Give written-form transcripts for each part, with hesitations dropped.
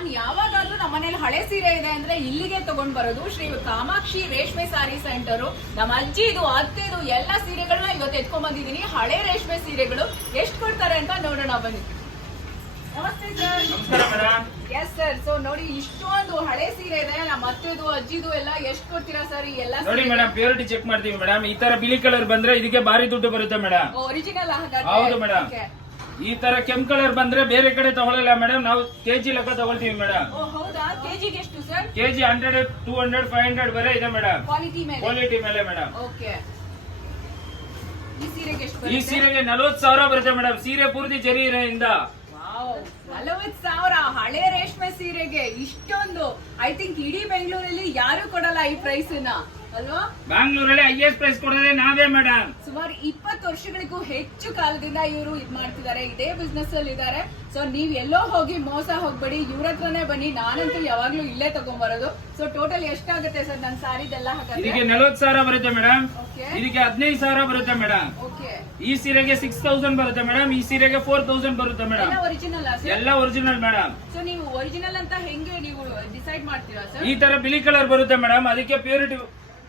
ನಾನ್ ಯಾವಾಗಾದ್ರೂ ನಮ್ಮ ಮನೇಲಿ ಹಳೆ ಸೀರೆ ಇದೆ ಅಂದ್ರೆ ಇಲ್ಲಿಗೆ ತಗೊಂಡ್ ಬರೋದು ಶ್ರೀ ಕಾಮಾಕ್ಷಿ ರೇಷ್ಮೆ ಸಾರಿ ಸೆಂಟರ್. ನಮ್ಮ ಅಜ್ಜಿದು ಅತ್ತೆದು ಎಲ್ಲಾ ಸೀರೆಗಳನ್ನ ಇವತ್ತು ಎತ್ಕೊಂಡ್ ಬಂದಿದೀನಿ. ಹಳೆ ರೇಷ್ಮೆ ಸೀರೆಗಳು ಎಷ್ಟು ಕೊಡ್ತಾರೆ ಅಂತ ನೋಡೋಣ ಬನ್ನಿ. ನಮಸ್ತೆ ಸರ್. ನಮಸ್ಕಾರ ಮೇಡಮ್. Yes sir. ಸೊ ನೋಡಿ ಇಷ್ಟೊಂದು ಹಳೆ ಸೀರೆ ಇದೆ. ನಮ್ಮ ಅತ್ತೆದು ಅಜ್ಜಿದು ಎಲ್ಲ ಎಷ್ಟು ಕೊಡ್ತೀರಾ ಸರ್? ಈ ಎಲ್ಲ ನೋಡಿ ಮೇಡಮ್, ಪ್ಯೂರಿಟಿ ಚೆಕ್ ಮಾಡ್ತೀವಿ ಮೇಡಮ್. ಈ ತರ ಬಿಳಿ ಕಲರ್ ಬಂದ್ರೆ ಇದಕ್ಕೆ ಭಾರಿ ದುಡ್ಡು ಬರುತ್ತೆ ಮೇಡಮ್. ಒರಿಜಿನಲ್ ಹೌದು ಮೇಡಮ್. ಈ ತರ ಕೆಂಪ್ ಕಲರ್ ಬಂದ್ರೆ ಬೇರೆ ಕಡೆ ತಗೊಳ್ಳಲ್ಲ ಮೇಡಮ್, ನಾವು ಕೆಜಿ ಲೆಕ್ಕ ತಗೊಳ್ತೀವಿ ಮೇಡಮ್. ಹೌದಾ? ಕೆಜಿಗೆ ಎಷ್ಟು ಸರ್? ಕೆಜಿ 100, 200, 500 ವರೆ ಇದೆ ಮೇಡಮ್. ಕ್ವಾಲಿಟಿ ಮೇಲೆ ಮೇಡಮ್. ಓಕೆ. ಈ ಸೀರೆಗೆ ಎಷ್ಟು ಈ ಬರುತ್ತೆ? ಸೀರೆಗೆ 40,000 ಬರುತ್ತೆ ಮೇಡಮ್. ಸೀರೆ ಪೂರ್ತಿ ಜರಿಯಿಂದ. 40,000 ಹಳೆ ರೇಷ್ಮೆ ಸೀರೆಗೆ ಇಷ್ಟೊಂದು? ಐ ಥಿಂಕ್ ಇಡೀ ಬೆಂಗಳೂರಲ್ಲಿ ಯಾರು ಕೊಡಲ್ಲ ಈ ಪ್ರೈಸ್ ಅಲ್ವಾ? ಬ್ಯಾಂಗ್ಳೂರಲ್ಲಿ ಹೈಯೆಸ್ಟ್ ಪ್ರೈಸ್ ಕೊಡೋದೇ ನಾವೇ ಮೇಡಮ್. ಸುಮಾರು 20 ವರ್ಷಗಳಿಗೂ ಹೆಚ್ಚು ಕಾಲದಿಂದ ಇವರು ಇದ್ ಮಾಡ್ತಿದ್ದಾರೆ, ಇದೇ ಬಿಸ್ನೆಸ್ ಅಲ್ಲಿ ಇದ್ದಾರೆ. ಸೊ ನೀವ್ ಎಲ್ಲೋ ಹೋಗಿ ಮೋಸ ಹೋಗ್ಬೇಡಿ, ಇವ್ರ ಹತ್ರನೇ ಬನ್ನಿ. ನಾನಂತೂ ಯಾವಾಗ್ಲೂ ಇಲ್ಲೇ ತಗೊಂಡ್ಬರೋದು. ಸೊ ಟೋಟಲ್ ಎಷ್ಟಾಗುತ್ತೆ ಸರ್ ನನ್ನ ಸಾರಿದೆಲ್ಲ ಹಾಗಾದ್ರೆ? ಇದಕ್ಕೆ 40,000 ಬರುತ್ತೆ ಮೇಡಮ್. ಓಕೆ. ಇದಕ್ಕೆ 15,000 ಬರುತ್ತೆ ಮೇಡಮ್. ಓಕೆ. ಈ ಸೀರೆಗೆ 6,000 ಬರುತ್ತೆ ಮೇಡಮ್. ಈ ಸೀರೆಗೆ 4,000 ಬರುತ್ತೆ ಮೇಡಮ್. ಒರಿಜಿನಲ್ ಎಲ್ಲ ಒರಿಜಿನಲ್ ಮೇಡಮ್. ಸೊ ನೀವು ಒರಿಜಿನಲ್ ಅಂತ ಹೆಂಗೆ ನೀವು ಡಿಸೈಡ್ ಮಾಡ್ತೀರಾ ಸರ್? ಈ ತರ ಬಿಳಿ ಕಲರ್ ಬರುತ್ತೆ ಮೇಡಮ್, ಅದಕ್ಕೆ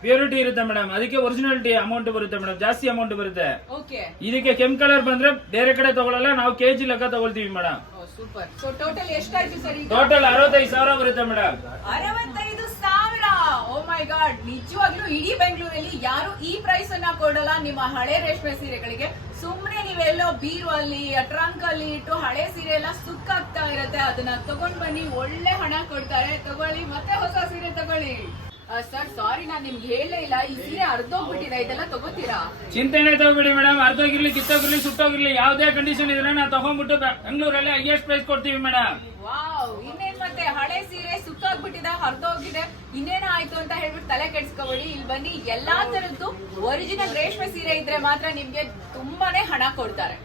ಪ್ಯೂರಿಟಿ ಇರುತ್ತೆ ಮೇಡಮ್. ಅದಕ್ಕೆ ಒರಿಜಿನಾಲಿಟಿ ಅಮೌಂಟ್ ಬರುತ್ತೆ ಮೇಡಮ್, ಜಾಸ್ತಿ ಅಮೌಂಟ್ ಬರುತ್ತೆ. ಓಕೆ. ಇದಕ್ಕೆ ಕೆಂಪ್ ಕಲರ್ ಬಂದ್ರೆ ಬೇರೆ ಕಡೆ ತಗೊಳ್ಳಲ್ಲ, ನಾವು ಕೆಜಿ ಲೆಕ್ಕ ತಗೊಳ್ತೀವಿ ಮೇಡಮ್. ಸೂಪರ್. ಸೊ ಟೋಟಲ್ ಎಷ್ಟಾಯ್ತು ಸರ್? ಟೋಟಲ್ 65,000 ಬರುತ್ತೆ ಮೇಡಮ್. 65,000. ಓ ಮೈ ಗಾಡ್. ನಿಜವಾಗ್ಲೂ ಇಡೀ ಬೆಂಗಳೂರಲ್ಲಿ ಯಾರು ಈ ಪ್ರೈಸ್ ಅನ್ನ ಕೊಡಲ್ಲ ನಿಮ್ಮ ಹಳೆ ರೇಷ್ಮೆ ಸೀರೆಗಳಿಗೆ. ಸುಮ್ನೆ ನೀವೆಲ್ಲೋ ಬೀರು ಅಲ್ಲಿ ಟ್ರಂಕ್ ಅಲ್ಲಿ ಇಟ್ಟು ಹಳೆ ಸೀರೆ ಎಲ್ಲ ಸುಕ್ಕಾಗ್ತಾ ಇರತ್ತೆ. ಅದನ್ನ ತಗೊಂಡ್ ಬನ್ನಿ, ಒಳ್ಳೆ ಹಣ ಕೊಡ್ತಾರೆ. ತಗೊಳ್ಳಿ, ಮತ್ತೆ ಹೊಸ ಸೀರೆ ತಗೊಳ್ಳಿ. ಸರ್ ಸಾರಿ, ನಾನ್ ನಿಮ್ಗೆ ಹೇಳಲೇ ಇಲ್ಲ, ಈ ಸೀರೆ ಅರ್ಧೋಗ್ಬಿಟ್ಟಿದೆ. ಇದೆಲ್ಲ ತಗೋತೀರಾ? ಚಿಂತೆನೆ ತಗೋಬಿಡಿ ಮೇಡಮ್. ಅರ್ಧೋಗಿರ್ಲಿ, ಕಿತ್ತೋಗಿರ್ಲಿ, ಸುಟ್ಟೋಗಿರ್ಲಿ, ಯಾವ್ದೇ ಕಂಡೀಷನ್ ಇದ್ರೆ ನಾವು ತಗೊಂಡ್ಬಿಟ್ಟು ಬೆಂಗಳೂರಲ್ಲಿ ಹೈಯೆಸ್ಟ್ ಪ್ರೈಸ್ ಕೊಡ್ತೀವಿ ಮೇಡಮ್. ವಾವ್. ಇನ್ನೇನ್ ಮತ್ತೆ ಹಳೆ ಸೀರೆ ಸುಕ್ಕಾಗ್ಬಿಟ್ಟಿದೆ, ಹರಿದೋಗಿದೆ, ಇನ್ನೇನ ಆಯ್ತು ಅಂತ ಹೇಳ್ಬಿಟ್ಟು ತಲೆ ಕೆಡ್ಸ್ಕೊಬೇಡಿ. ಇಲ್ಲಿ ಬನ್ನಿ, ಎಲ್ಲಾ ತರದ್ದು ಒರಿಜಿನಲ್ ರೇಷ್ಮೆ ಸೀರೆ ಇದ್ರೆ ಮಾತ್ರ ನಿಮ್ಗೆ ತುಂಬಾನೇ ಹಣ ಕೊಡ್ತಾರೆ.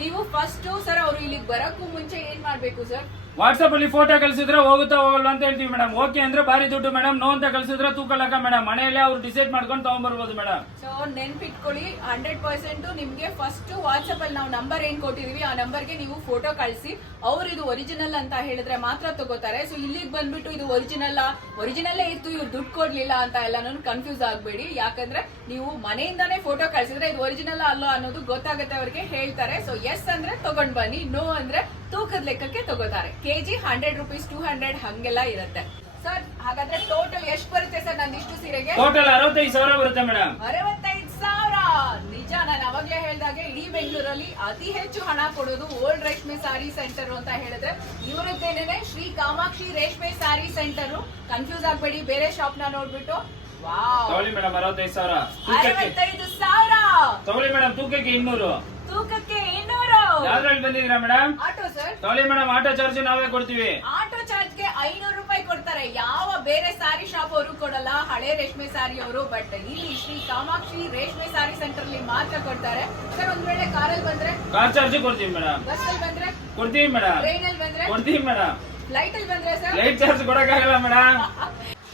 ನೀವು ಫಸ್ಟ್ ಸರ್ ಅವ್ರು ಇಲ್ಲಿಗೆ ಬರಕ್ಕೂ ಮುಂಚೆ ಏನ್ ಮಾಡ್ಬೇಕು ಸರ್? ವಾಟ್ಸ್ಆಪ್ ಅಲ್ಲಿ ಫೋಟೋ ಕಳ್ಸಿದ್ರೆ ಹೋಗುತ್ತಾ ಹೋಗಲ್ಲ ಅಂತ ಹೇಳ್ತೀವಿ ಮೇಡಮ್. ಓಕೆ ಅಂದ್ರೆ ಭಾರಿ ದುಡ್ಡು ಮೇಡಮ್, ನೋ ಅಂತ ಕಳ್ಸಿದ್ರೆ ತೂಕ ಲೆಕ್ಕ ಮೇಡಮ್. ಮನೆಯಲ್ಲೇ ಅವ್ರು ಡಿಸೈಡ್ ಮಾಡ್ಕೊಂಡು ತಗೊಂಡ್ಬರ್ಬೋದು ಮೇಡಮ್. ಸೊ ನೆನ್ಪಿಟ್ಕೊಳ್ಳಿ, 100% ನಿಮ್ಗೆ ಫಸ್ಟ್ ವಾಟ್ಸ್ಆಪ್ ಅಲ್ಲಿ ನಾವು ನಂಬರ್ ಏನ್ ಕೊಟ್ಟಿದೀವಿ ಆ ನಂಬರ್ಗೆ ನೀವು ಫೋಟೋ ಕಳಿಸಿ. ಅವ್ರು ಇದು ಒರಿಜಿನಲ್ ಅಂತ ಹೇಳಿದ್ರೆ ಮಾತ್ರ ತಗೋತಾರೆ. ಸೊ ಇಲ್ಲಿಗೆ ಬಂದ್ಬಿಟ್ಟು ಇದು ಒರಿಜಿನಲ್ಲೇ ಇತ್ತು, ಇವ್ರು ದುಡ್ಡು ಕೊಡ್ಲಿಲ್ಲ ಅಂತ ಎಲ್ಲಾನು ಕನ್ಫ್ಯೂಸ್ ಆಗ್ಬೇಡಿ. ಯಾಕಂದ್ರೆ ನೀವು ಮನೆಯಿಂದಾನೇ ಫೋಟೋ ಕಳ್ಸಿದ್ರೆ ಇದು ಒರಿಜಿನಲ್ ಅಲ್ಲ ಅನ್ನೋದು ಗೊತ್ತಾಗುತ್ತೆ, ಅವ್ರಿಗೆ ಹೇಳ್ತಾರೆ. ಸೊ ಎಸ್ ಅಂದ್ರೆ ತಗೊಂಡ್ ಬನ್ನಿ, ನೋ ಅಂದ್ರೆ ತೂಕದ ಲೆಕ್ಕಕ್ಕೆ ತಗೋತಾರೆ. ಕೆಜಿ 100 ರೂಪೀಸ್, 200 ಹಂಗೆಲ್ಲ ಇರುತ್ತೆ. ಸರ್ ಹಾಗಾದ್ರೆ ಟೋಟಲ್ ಎಷ್ಟು ಬರುತ್ತೆ ಸರ್ ನಂದಿಷ್ಟು ಸೀರೆಗೆ? ಟೋಟಲ್ 65,000 ಬರುತ್ತೆ ಮೇಡಮ್. 65,000. ನಿಜ, ನಾನು ಅವಾಗ್ಲೇ ಹೇಳ್ದಾಗೆ ಇಡೀ ಬೆಂಗಳೂರಲ್ಲಿ ಅತಿ ಹೆಚ್ಚು ಹಣ ಕೊಡೋದು ಓಲ್ಡ್ ರೇಷ್ಮೆ ಸಾರಿ ಸೆಂಟರ್ ಅಂತ ಹೇಳಿದ್ರೆ ಇವರದ್ದೇನೆ, ಶ್ರೀ ಕಾಮಾಕ್ಷಿ ರೇಷ್ಮೆ ಸಾರಿ ಸೆಂಟರ್. ಕನ್ಫ್ಯೂಸ್ ಆಗ್ಬೇಡಿ ಬೇರೆ ಶಾಪ್ ನ ನೋಡ್ಬಿಟ್ಟು. ವಾವ್. ತಗೊಳ್ಳಿ ಮೇಡಮ್, 65,000. 65,000. ತಗೊಳ್ಳಿ ಮೇಡಮ್, ತೂಕಕ್ಕೆ 200. ತೂಕಕ್ಕೆ 200. ಯಾವ್ದ್ರಲ್ಲಿ ಬಂದಿದ್ದೀರಾ ಮೇಡಮ್? Auto sir. ತಗೊಳ್ಳಿ ಮೇಡಮ್, ಆಟೋ ಚಾರ್ಜ್ ನಾವೇ ಕೊಡ್ತೀವಿ. ಆಟೋ ಚಾರ್ಜ್ಗೆ 500 ರೂಪಾಯಿ ಕೊಡ್ತಾರೆ. ಯಾವ ಬೇರೆ ಸಾರಿ ಶಾಪ್ ಅವರು ಕೊಡಲ್ಲ, ಹಳೆ ರೇಷ್ಮೆ ಸಾರಿ ಅವರು. ಬಟ್ ಇಲ್ಲಿ ಶ್ರೀ ಕಾಮಾಕ್ಷಿ ರೇಷ್ಮೆ ಸಾರಿ ಸೆಂಟರ್ ಅಲ್ಲಿ ಮಾತ್ರ ಕೊಡ್ತಾರೆ. ಸರ್ ಒಂದ್ ವೇಳೆ ಕಾರಲ್ಲಿ ಬಂದ್ರೆ ಕಾರ್ ಚಾರ್ಜ್ ಕೊಡ್ತೀವಿ ಮೇಡಮ್. ಬಸ್ ಅಲ್ಲಿ ಬಂದ್ರೆ ಕೊಡ್ತೀವಿ ಮೇಡಮ್. ಟ್ರೈನ್ ಅಲ್ಲಿ ಬಂದ್ರೆ ಕೊಡ್ತೀವಿ ಮೇಡಮ್. ಫ್ಲೈಟ್ ಅಲ್ಲಿ ಬಂದ್ರೆ ಸರ್ ಲೈಟ್ ಚಾರ್ಜ್ ಕೊಡಕ್ಕಾಗಲ್ಲ ಮೇಡಮ್.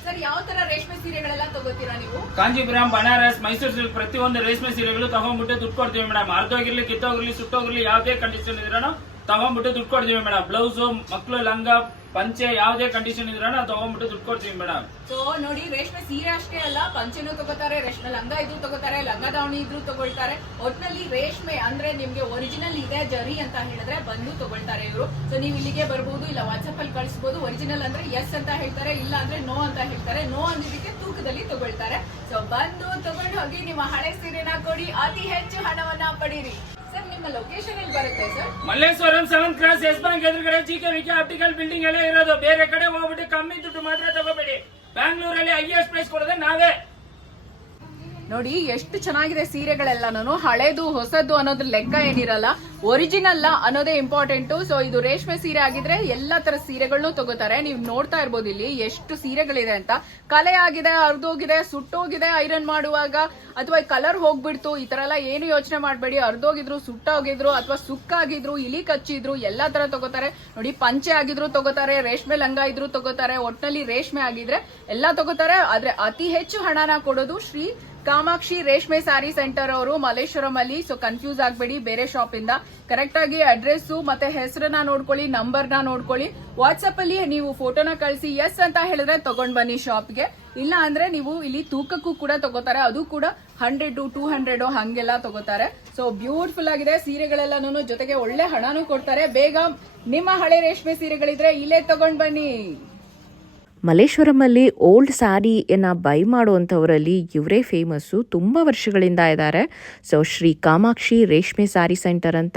ಸರ್ ಯಾವ ತರ ರೇಷ್ಮೆ ಸೀರೆಗಳೆಲ್ಲ ತಗೋತೀರಾ ನೀವು? ಕಾಂಜೀಪುರಂ, ಬನಾರಸ್, ಮೈಸೂರು ಸಿಲ್ಕ್ ಪ್ರತಿಯೊಂದು ರೇಷ್ಮೆ ಸೀರೆಗಳು ತಗೊಂಡ್ಬಿಟ್ಟು ದುಡ್ಡು ಕೊಡ್ತೀವಿ ಮೇಡಮ್. ಅರ್ಧೋಗಿರ್ಲಿ, ಕಿತ್ತೋಗಿರ್ಲಿ, ಸುಟ್ಟೋಗಿರ್ಲಿ, ಯಾವ್ದೇ ಕಂಡೀಷನ್ ಇದ್ರೂ ತಗೊಂಡ್ಬಿಟ್ಟು ದುಡ್ಡು ಕೊಡ್ತೀವಿ ಮೇಡಮ್. ಬ್ಲೌಸ್, ಮಕ್ಕಳು ಲಂಗ, ಪಂಚೆ, ಯಾವ್ದೇ ಕಂಡೀಷನ್ ಇದ್ರೂ ತಗೊಂಡ್ಬಿಟ್ಟು ದುಡ್ಡು ಕೊಡ್ತೀವಿ ಮೇಡಮ್. ಸೊ ನೋಡಿ, ರೇಷ್ಮೆ ಸೀರೆ ಅಷ್ಟೇ ಅಲ್ಲ, ಪಂಚೆನೂ ತಗೋತಾರೆ, ರೇಷ್ಮೆ ಲಂಗ ಇದ್ರು ತಗೋತಾರೆ, ಲಂಗ ದಾವಣಿ ಇದ್ರು ತಗೊಳ್ತಾರೆ. ಒಟ್ನಲ್ಲಿ ರೇಷ್ಮೆ ಅಂದ್ರೆ ನಿಮ್ಗೆ ಒರಿಜಿನಲ್ ಇದೆ ಜರಿ ಅಂತ ಹೇಳಿದ್ರೆ ಬಂದು ತಗೊಳ್ತಾರೆ ಇವರು. ಸೊ ನೀವು ಇಲ್ಲಿಗೆ ಬರ್ಬೋದು, ಇಲ್ಲ ವಾಟ್ಸ್ಆಪ್ ಅಲ್ಲಿ ಕಳಿಸಬಹುದು. ಒರಿಜಿನಲ್ ಅಂದ್ರೆ ಎಸ್ ಅಂತ ಹೇಳ್ತಾರೆ, ಇಲ್ಲ ಅಂದ್ರೆ ನೋ ಅಂತ ಹೇಳ್ತಾರೆ. ನೋ ಅಂದಿದ್ದಕ್ಕೆ ತೂಕದಲ್ಲಿ ತಗೊಳ್ತಾರೆ. ಸೊ ಬಂದು ತಗೊಂಡು ಹೋಗಿ ನಿಮ್ಮ ಹಳೆ ಸೀರೆನ ಕೊಡಿ, ಅತಿ ಹೆಚ್ಚು ಹಣವನ್ನ ಪಡೀರಿ. ಸರ್ ನಿಮ್ಮ ಲೊಕೇಶನ್ ಎಲ್ಲಿ ಬರುತ್ತೆ sir? Malleshwaram 7th cross, Yes Bank ಎದುರುಗಡೆ GK ವಿಕೆ ಆಪ್ಟಿಕಲ್ ಬಿಲ್ಡಿಂಗ್ ಎಲ್ಲ ಇರೋದು. ಬೇರೆ ಕಡೆ ಹೋಗ್ಬಿಟ್ಟು ಕಮ್ಮಿ ದುಡ್ಡು ಮಾತ್ರ ತಗೋಬೇಡಿ. ಬ್ಯಾಂಗ್ಳೂರಲ್ಲಿ ಹೈಯೆಸ್ಟ್ ಪ್ರೈಸ್ ಕೊಡೋದೇ ನಾವೇ. ನೋಡಿ ಎಷ್ಟು ಚೆನ್ನಾಗಿದೆ ಸೀರೆಗಳೆಲ್ಲ. ಹಳೇದು ಹೊಸದು ಅನ್ನೋದ್ರ ಲೆಕ್ಕ ಏನಿರಲ್ಲ, ಒರಿಜಿನಲ್ ಅನ್ನೋದೇ ಇಂಪಾರ್ಟೆಂಟ್. ಸೊ ಇದು ರೇಷ್ಮೆ ಸೀರೆ ಆಗಿದ್ರೆ ಎಲ್ಲಾ ತರ ಸೀರೆಗಳನ್ನು ತಗೋತಾರೆ. ನೀವು ನೋಡ್ತಾ ಇರ್ಬೋದು ಇಲ್ಲಿ ಎಷ್ಟು ಸೀರೆಗಳಿದೆ ಅಂತ. ಕಲೆ ಆಗಿದೆ, ಅರ್ಧೋಗಿದೆ, ಸುಟ್ಟೋಗಿದೆ ಐರನ್ ಮಾಡುವಾಗ, ಅಥವಾ ಕಲರ್ ಹೋಗ್ಬಿಡ್ತು, ಈ ತರ ಎಲ್ಲ ಏನು ಯೋಚನೆ ಮಾಡಬೇಡಿ. ಅರ್ಧೋಗಿದ್ರು, ಸುಟ್ಟೋಗಿದ್ರು, ಅಥವಾ ಸುಕ್ಕಾಗಿದ್ರು, ಇಲಿ ಕಚ್ಚಿದ್ರು, ಎಲ್ಲಾ ತರ ತಗೋತಾರೆ. ನೋಡಿ, ಪಂಚೆ ಆಗಿದ್ರು ತಗೋತಾರೆ, ರೇಷ್ಮೆ ಲಂಗ ಇದ್ರು ತಗೋತಾರೆ. ಒಟ್ನಲ್ಲಿ ರೇಷ್ಮೆ ಆಗಿದ್ರೆ ಎಲ್ಲಾ ತಗೋತಾರೆ. ಆದ್ರೆ ಅತಿ ಹೆಚ್ಚು ಹಣನ ಕೊಡೋದು ಶ್ರೀ ಕಾಮಾಕ್ಷಿ ರೇಷ್ಮೆ ಸ್ಯಾರಿ ಸೆಂಟರ್ ಅವರು ಮಲ್ಲೇಶ್ವರಂ ಅಲ್ಲಿ. ಸೊ ಕನ್ಫ್ಯೂಸ್ ಆಗ್ಬೇಡಿ ಬೇರೆ ಶಾಪ್ ಇಂದ. ಕರೆಕ್ಟ್ ಆಗಿ ಅಡ್ರೆಸ್ ಮತ್ತೆ ಹೆಸರನ್ನ ನೋಡ್ಕೊಳ್ಳಿ, ನಂಬರ್ನ ನೋಡ್ಕೊಳ್ಳಿ. ವಾಟ್ಸ್ಆಪ್ ಅಲ್ಲಿ ನೀವು ಫೋಟೋನ ಕಳಿಸಿ ಎಸ್ ಅಂತ ಹೇಳಿದ್ರೆ ತಗೊಂಡ್ ಬನ್ನಿ ಶಾಪ್ಗೆ. ಇಲ್ಲ ಅಂದ್ರೆ ನೀವು ಇಲ್ಲಿ ತೂಕಕ್ಕೂ ಕೂಡ ತಗೋತಾರೆ, ಅದು ಕೂಡ 100 to 200 ಹಂಗೆಲ್ಲ ತಗೋತಾರೆ. ಸೊ ಬ್ಯೂಟಿಫುಲ್ ಆಗಿದೆ ಸೀರೆಗಳೆಲ್ಲನೂ, ಜೊತೆಗೆ ಒಳ್ಳೆ ಹಣನೂ ಕೊಡ್ತಾರೆ. ಬೇಗ ನಿಮ್ಮ ಹಳೆ ರೇಷ್ಮೆ ಸೀರೆಗಳಿದ್ರೆ ಇಲ್ಲೇ ತಗೊಂಡ್ ಬನ್ನಿ. ಮಲ್ಲೇಶ್ವರಮಲ್ಲಿ ಓಲ್ಡ್ ಸ್ಯಾರಿಯನ್ನು ಬೈ ಮಾಡುವಂಥವರಲ್ಲಿ ಇವರೇ ಫೇಮಸ್ಸು, ತುಂಬ ವರ್ಷಗಳಿಂದ ಇದ್ದಾರೆ. ಸೊ ಶ್ರೀ ಕಾಮಾಕ್ಷಿ ರೇಷ್ಮೆ ಸ್ಯಾರಿ ಸೆಂಟರ್ ಅಂತ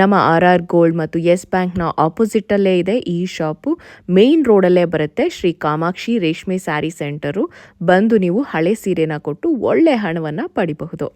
ನಮ್ಮ RR ಗೋಲ್ಡ್ ಮತ್ತು ಯೆಸ್ ಬ್ಯಾಂಕ್ನ ಆಪೋಸಿಟಲ್ಲೇ ಇದೆ ಈ ಶಾಪು. ಮೇನ್ ರೋಡಲ್ಲೇ ಬರುತ್ತೆ ಶ್ರೀ ಕಾಮಾಕ್ಷಿ ರೇಷ್ಮೆ ಸ್ಯಾರಿ ಸೆಂಟರು. ಬಂದು ನೀವು ಹಳೆ ಸೀರೆನ ಕೊಟ್ಟು ಒಳ್ಳೆ ಹಣವನ್ನು ಪಡಿಬಹುದು.